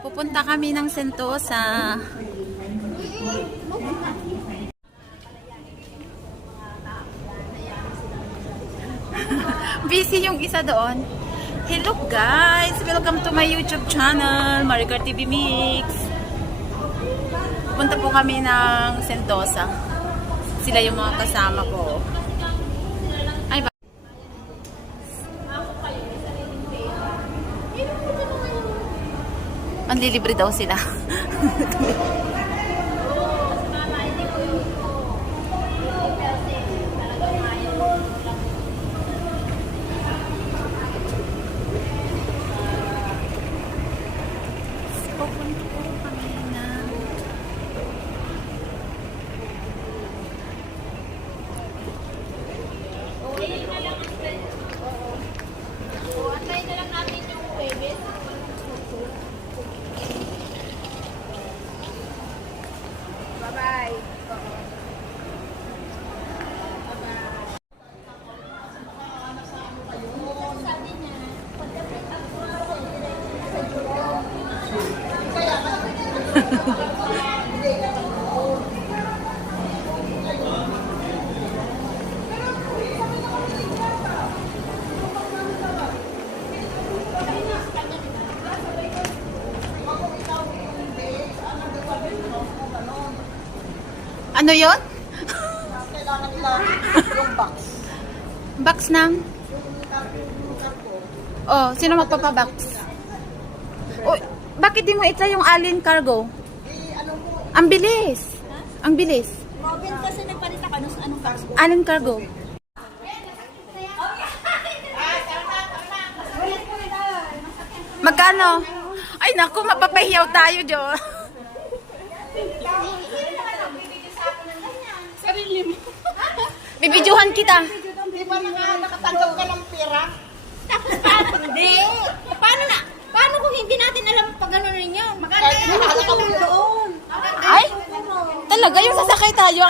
Pupunta kami ng Sentosa. Busy yung isa doon. Hello guys! Welcome to my YouTube channel, Maricar TV Mix. Pupunta po kami ng Sentosa. Sila yung mga kasama ko. Ay ba? Manlilibre daw sila. Ano yon? Kailangan nila yung box. Box ng? Oh, sino magpapabox? Oh, bakit di mo ita yung Allen Cargo? Ang bilis. Ang bilis. Robin, kasi nagpalit ako anong box ko? Allen Cargo. Magkano? Ay naku, mapapahiyaw tayo, Jo. Sarili mo. Bibidyohan kita. Di ba nakatanggap ka ng pera? Tapos paano? Hindi. Paano kung hindi natin alam pag ano rin yun? Maganda yan. Mahal ka mo doon. Ay, talaga yung sasakay tayo.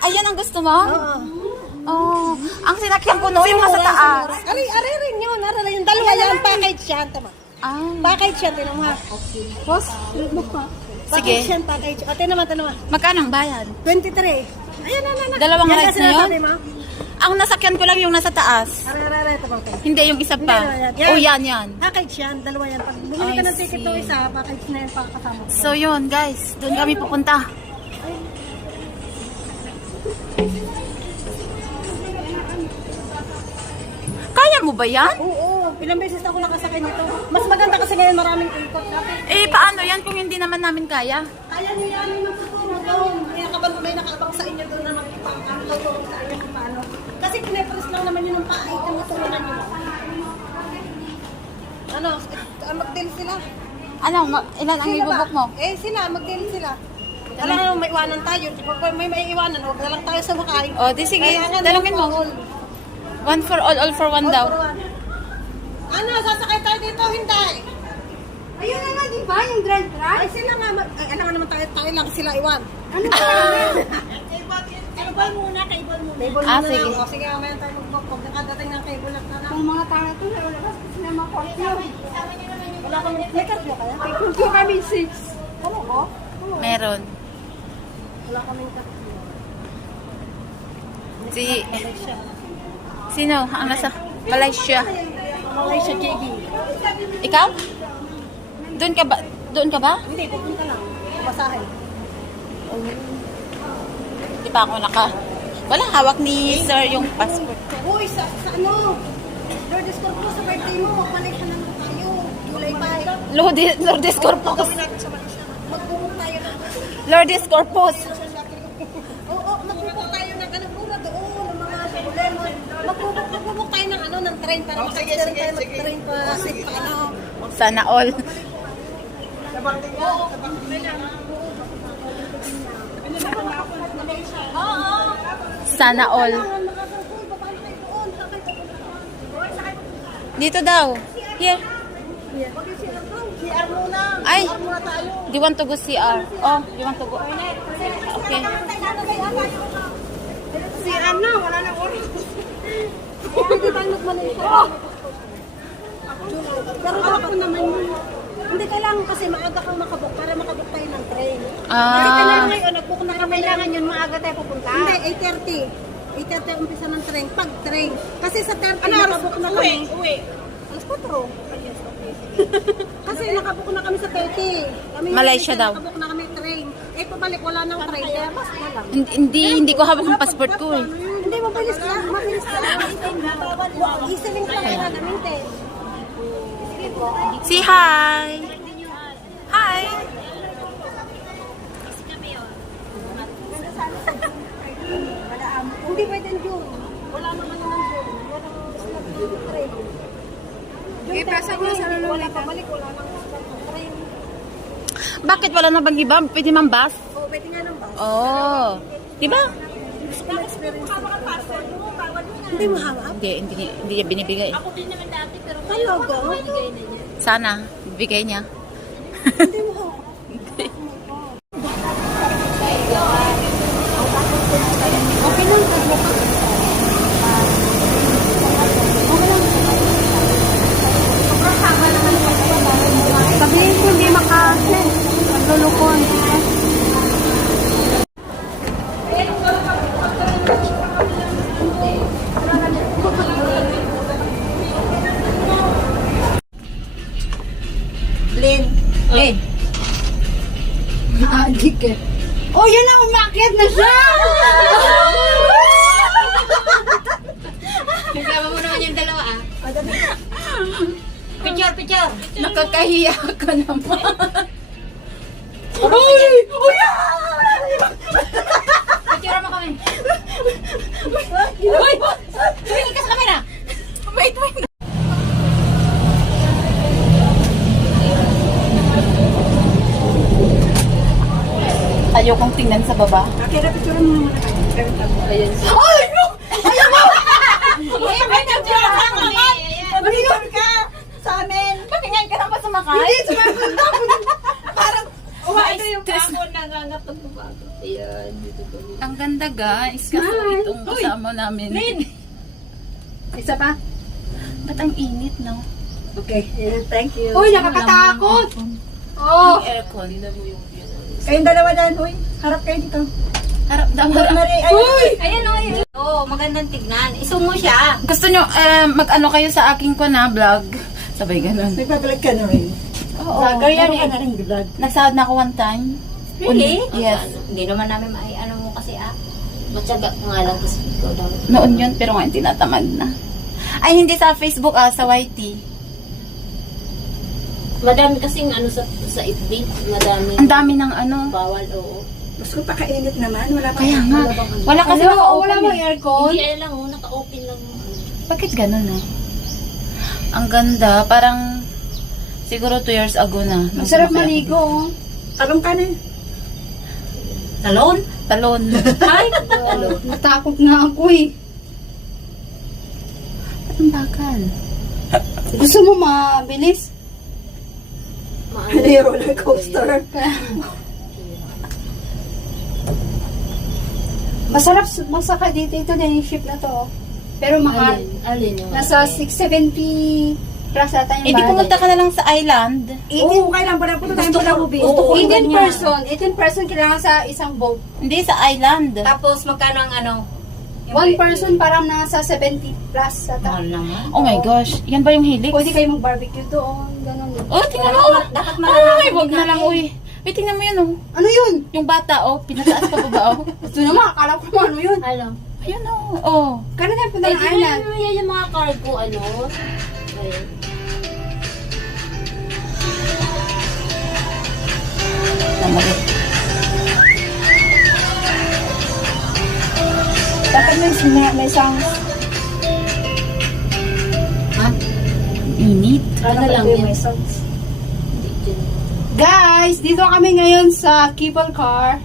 Ayan ang gusto mo? Oo. Oh, ang sinakyan ko no, yung nasa taas. Ari rin yun. Ari rin. Yung dalawa yan. Package yan. Tama. Ah, Package yan. Tinan mo ha. Boss, look pa. Package sige. yan. Package. O, tinan mo. Magkano ang bayad? 23. Ayan na. Dalawang Yan rides kasi na yun? nasabi mo. Ang nasakyan ko lang yung nasa taas. Ari. Ito ba? Hindi, yung isa pa. Hindi, yan. Oh, yan. Package yan. Dalawa yan. Pag bumili ka I ng ticket see. ng isa, package na yan pakakasama. So yun, guys. Doon kami pupunta. Kaya mo ba yan? Oo. Ilang beses na ako nakasakay nito. Mas maganda kasi ngayon maraming ikot. Eh, paano yan kung hindi naman namin kaya? Kaya niya namin magtuturo doon. Kaya kabalo may nakaabang sa inyo doon na makikita ang tuturo sa inyo kung paano. Kasi pinapress lang naman yun ng paay na maturunan nyo. Ano? Mag-deal sila. Ano, ilan ang ibubok mo? Eh sila, mag-deal sila. Alam mo, may iwanan tayo. Pag may iwanan, huwag na lang tayo sa makay. O, di sige. Kailangan Dalawin mo. all. One for all for one daw. Ano, sasakay tayo dito? Hindi. Ayun na nga, di ba? Yung grand Ay, ride? sila nga, alam naman tayo lang sila iwan. Ano ba namin? Cable muna. Cable Ah, muna sige. lang. O, sige, mamaya tayo magpapag. Nakadating ng cable at na. Kung mga tanga to, nalabas kasi na mga korpyo. Wala kami, may kartyo kaya? May kurso kami 6. Ano ko? Meron. Wala kaming kartyo. Sino? Ang nasa Malaysia. Malaysia JB. Ikaw? Doon ka ba? Doon ka ba? Hindi, pupunta lang. Basahin. Di pa ako Wala, hawak ni sir yung passport. Uy, sa ano? Lord Escorpio, sa birthday mo, mag-Malaysia naman tayo. July 5. Lourdes Corpus. Gawin natin sa Malaysia. Mag-book tayo ng Lourdes Corpus. Oo, mag-book tayo ng ano muna doon, ng mga problema. Mag-book tayo ng ano, ng train para makakasya tayo mag-train para ano. Sana all. Sana all. Dito daw. Here. CR muna. Ay, CR muna tayo. do you want to go CR? Oh, you want to go? Okay. CR na, wala na oras. Hindi tayo mag-Malaysia. Pero ako naman yun. Hindi kailangan lang kasi maaga kang makabook para makabook tayo ng train. Kasi Ah. kailangan ngayon, nag-book na kami. Kailangan yun, maaga tayo pupunta. Hindi, 8:30. 8:30 ang umpisa ng train. Pag train. Kasi sa 30, nakabook na kami. Uwi. Alas 4. Kasi nakabook na kami sa 30. Kami Malaysia daw. Nakabook na kami train. Eh, pabalik, wala nang train. Kaya mas na lang. Hindi ko hawak ang passport ko eh. Hindi, mabilis lang. Mabilis lang. Easily lang kaya gamitin. Sige po. Say hi! Hi! Hindi pwede yung June. Wala naman ng June. Yan ang slot ng train. Okay, pasok na sa lulong Wala nito. pabalik, wala nang slot ng train. Bakit wala na bang iba? Pwede man bus? Oo, pwede nga ng bus. Oh. Diba? Hindi mo hawak. Hindi niya binibigay. Talaga? Sana, bibigay niya. Hindi mo hawak. Okay lang, tagbo ka. Sabihin ko hindi maka-send. Maglulukon. Lin. Lin. Adik eh. Oh, yan na, umakyat na siya! Kasama mo naman yung dalawa ah. Picture, picture. Nakakahiya ka naman. Uy! Uy! Picture mo kami. Uy! Tumingin ka sa camera. Wait. Ayokong tingnan sa baba. Okay, picture mo muna kayo. Ayan. Ay! No! Ayaw mo! Uy, may picture ka naman! Picture ka sa amin. Pakinggan ka naman sumakay? Hindi, sumagot na ako. Parang, Ito yung ako nangangatag mo ba? Ayan, dito ko. Ang ganda guys. Kasi itong kasama namin. Isa pa? Ba't ang init, no? okay, yeah, thank you. Uy, nakakatakot! Oh! Ang aircon. Kayong dalawa dyan, uy. Harap kayo dito. Harap daw. Harap. Marie, ay, Uy! ayan o. Oo, magandang tignan. Isumo siya. Gusto nyo, mag-ano kayo sa aking ko na vlog? Sabay ganun. Nagbabalag ka na rin. Oo. Vlogger yan eh. Ka na rin vlog. Nagsahod na ako one time. Really? Yes. Hindi naman namin ano mo kasi matyaga nga lang kasi ikaw daw. Noon yun, pero ngayon tinatamad na. Ay, hindi sa Facebook, sa YT. Madami kasing ano sa FB. Madami. Ang dami ng ano. Bawal, oo. Mas kung pakainit naman, wala pa. Kaya nga. Wala kasi Wala naka-open mo eh. aircon? Hindi, ay lang, naka-open lang. Bakit ganun Ang ganda. Parang siguro 2 years ago na. Ang sarap maligo. Oh. Talong ka na eh. Talon? Talon. Ay, talon. Natakot nga ako eh. Ba't ang bakal? Gusto mo mabilis? Ano yung roller coaster? Masarap masaka dito. Ito din yung ship na to. Oh. Pero mahal. Alin yung Nasa 670 plus ata yung Eh, di pumunta ka na lang sa island. Oo, kailan pa na punta tayo sa Labubi. Gusto ko 18 ganyan. person. 18 person kailangan sa isang boat. Hindi, sa island. Tapos, magkano ang ano? One person parang nasa 70 plus ata. Mahal naman. Oh my gosh. Yan ba yung helix? Pwede kayo mag-barbecue doon. Ganun. Oh, tingnan mo. Dapat Ay, malalaman wag na natin. lang, uy. Wait, tingnan mo yun, oh. Ano yun? Yung bata, oh. Pinataas pa baba, oh. Ito naman, akala ko naman ano yun. Alam. Ayun, oh. Oh. Kano tayo punta Eh, ng di island? mo yan yung mga cargo, ano? Ayun. Namalit. Dapat may sounds. Ha? Init. Ano lang yan? May sounds. Guys, dito kami ngayon sa cable car.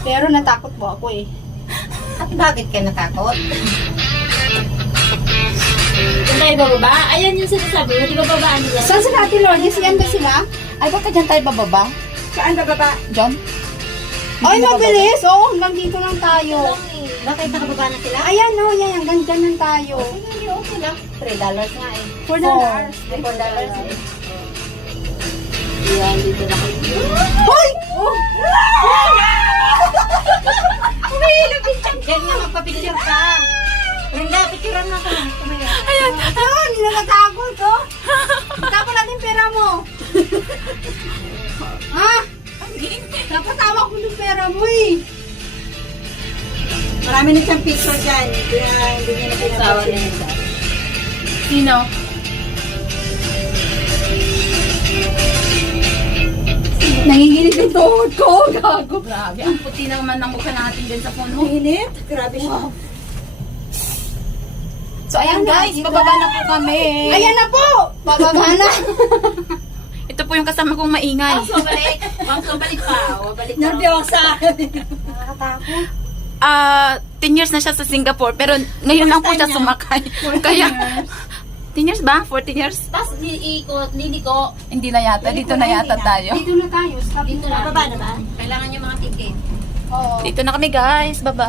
Pero natakot po ako eh. At bakit ka natakot? Kung tayo bababa, ayan yung sinasabi mo, di ba babaan nila? Saan sila Ate Lourdes? Yan ba sila? Ay, baka dyan tayo bababa? Saan bababa? John? Ay, mabilis! Oo, hanggang dito lang tayo. Bakit nakababa na sila? Ayan, no, yan, hanggang dyan lang tayo. Hindi, okay lang. $3 nga eh. $4. May $4 eh. dito na kayo. Hoy! Diyan nga magpapicture ka. Brenda, picturean mo ka. Ayan, hindi natatakot, oh. Tapos natin pera mo. Ha? Dapat tawag ko yung pera mo, eh. Marami na siyang picture dyan. Hindi niya na Sawa na pinapansin. yun. Sino? Nanginginig yung tuhod ko, gago. Grabe, ang puti naman ng mukha natin din sa phone mo. Init? Grabe siya. So ayan guys, bababa na po kami. Ayan na po! Bababa na. Ito po yung kasama kong maingay. So, balik. Balik pa. Balik pa. Nervyosa. 10 years na siya sa Singapore, pero ngayon lang po siya sumakay. Kaya, 10 years ba? 14 years? Tapos, liliko. Hindi na yata, dito na yata tayo. Dito na tayo. Stop Dito na. Bababa na ba? Kailangan yung mga ticket. Oo. Dito na kami guys, baba.